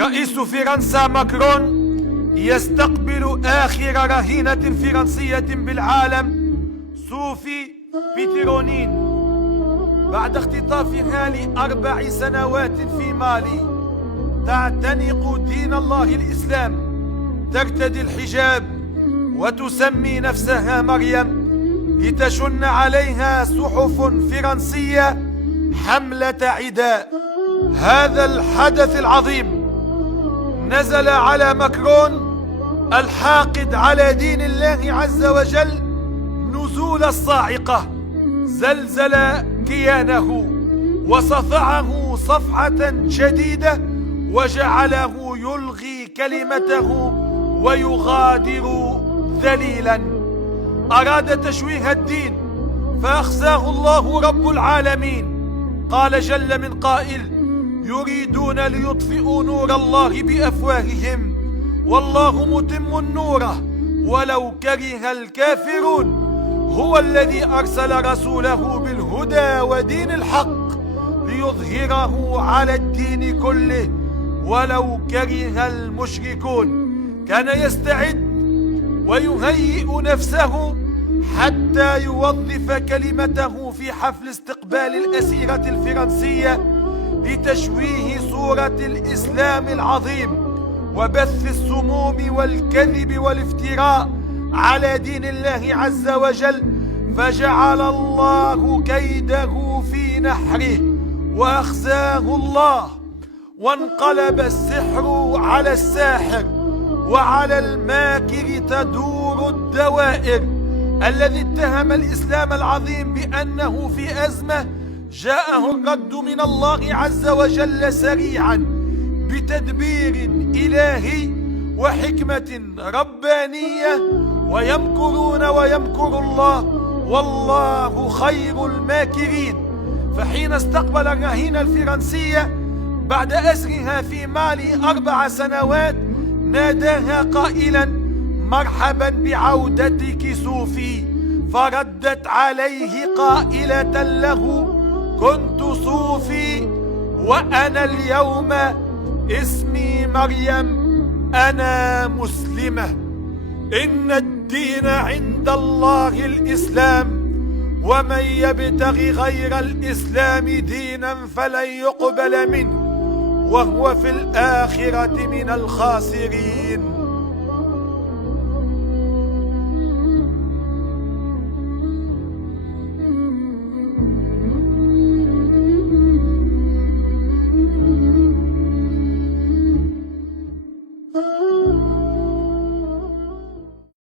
رئيس فرنسا ماكرون يستقبل آخر رهينة فرنسية بالعالم، صوفي بيترونين، بعد اختطافها ل4 سنوات في مالي. تعتنق دين الله الإسلام، ترتدي الحجاب وتسمي نفسها مريم، لتشن عليها صحف فرنسية حملة عداء. هذا الحدث العظيم نزل على ماكرون الحاقد على دين الله عز وجل نزول الصاعقة، زلزل كيانه وصفعه صفعة شديدة، وجعله يلغي كلمته ويغادر ذليلا. أراد تشويه الدين فأخزاه الله رب العالمين. قال جل من قائل: يريدون ليطفئوا نور الله بأفواههم والله متم نوره ولو كره الكافرون. هو الذي أرسل رسوله بالهدى ودين الحق ليظهره على الدين كله ولو كره المشركون. كان يستعد ويهيئ نفسه حتى يوظف كلمته في حفل استقبال الأسيرة الفرنسية لتشويه صورة الإسلام العظيم وبث السموم والكذب والافتراء على دين الله عز وجل، فجعل الله كيده في نحره وأخزاه الله، وانقلب السحر على الساحر وعلى الماكر تدور الدوائر. الذي اتهم الإسلام العظيم بأنه في أزمة جاءه الرد من الله عز وجل سريعا بتدبير إلهي وحكمة ربانية، ويمكرون ويمكر الله والله خير الماكرين. فحين استقبل الرهينة الفرنسية بعد أسرها في مالي 4 سنوات ناداها قائلا: مرحبا بعودتك صوفي. فردت عليه قائلة له: كنت صوفي وأنا اليوم اسمي مريم، أنا مسلمة. إن الدين عند الله الإسلام، ومن يبتغي غير الإسلام دينا فلن يقبل منه وهو في الآخرة من الخاسرين.